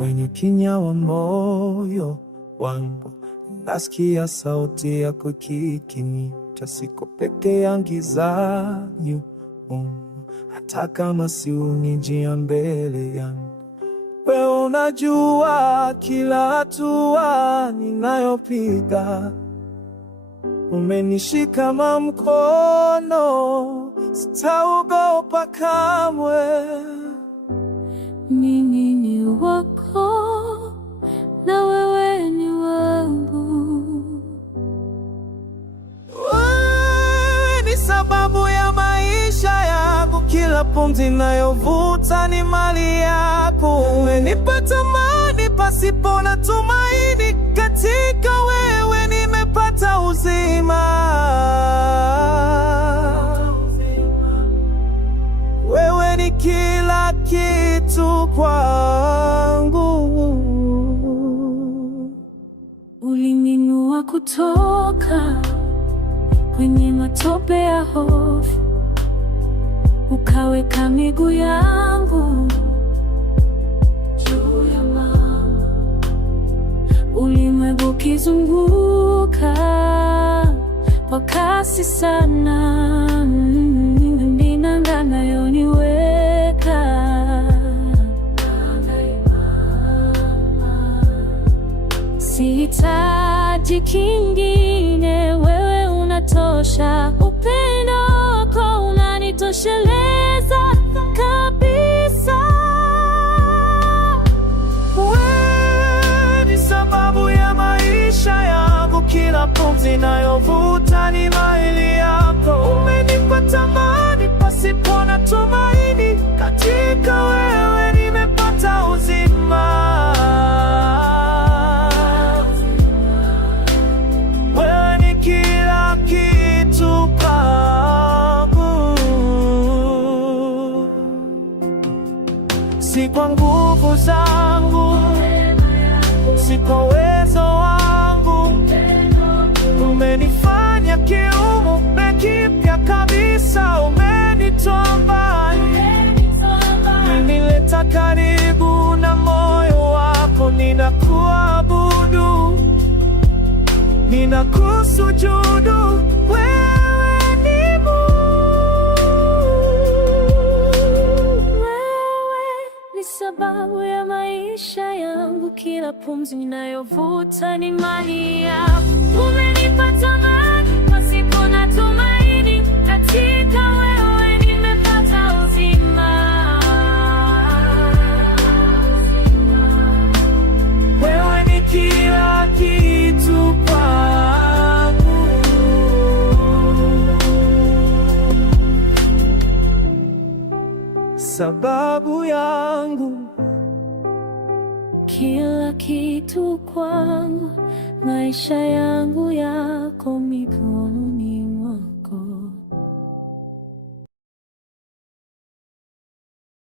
Kwenye kimya wa moyo wangu nasikia sauti yako ikiniita, siko peke yangu gizani, hata kama si unijia mbele yangu. Wewe unajua kila hatua ninayopiga, umenishika mkono, sitaogopa kamwe. Mimi ni wako na wewe ni wangu. Wewe ni sababu ya maisha yangu, kila pumzi ninayovuta ni mali yako. Umenipa amani pasipo na tumaini, katika wewe nimepata uzima. Wewe ni kila kitu kwangu. Ulininua kutoka kwenye matope ya hofu, ukaweka miguu yangu juu ya mawe. Ulimwengu ukizunguka kwa kasi sana, ni nanga nayoniweka. Sihitaji kingine, wewe unatosha. Upendo wako unanitosheleza kabisa. Wewe ni sababu ya maisha yangu, kila pumzi ninayovuta ni mali yako. Umenipa amani pasipo na tumaini, katika wewe nimepata uzima. Wewe ni kila kitu kwangu. Si kwa nguvu zangu, si kwa uwezo wangu, umenifanya kiumbe kipya kabisa. Umenitoa mbali, umenileta karibu na moyo wako. Ninakuabudu, ninakusujudu. Wewe ni Mungu. Wewe ni sababu ya maisha yangu, kila pumzi ninayovuta ni mali yako. Umenipa amani pasipo na tumaini, katika wewe nimepata uzima. Wewe ni kila kitu kwangu. Sababu yangu, kila kitu kwangu, maisha yangu yako mikononi.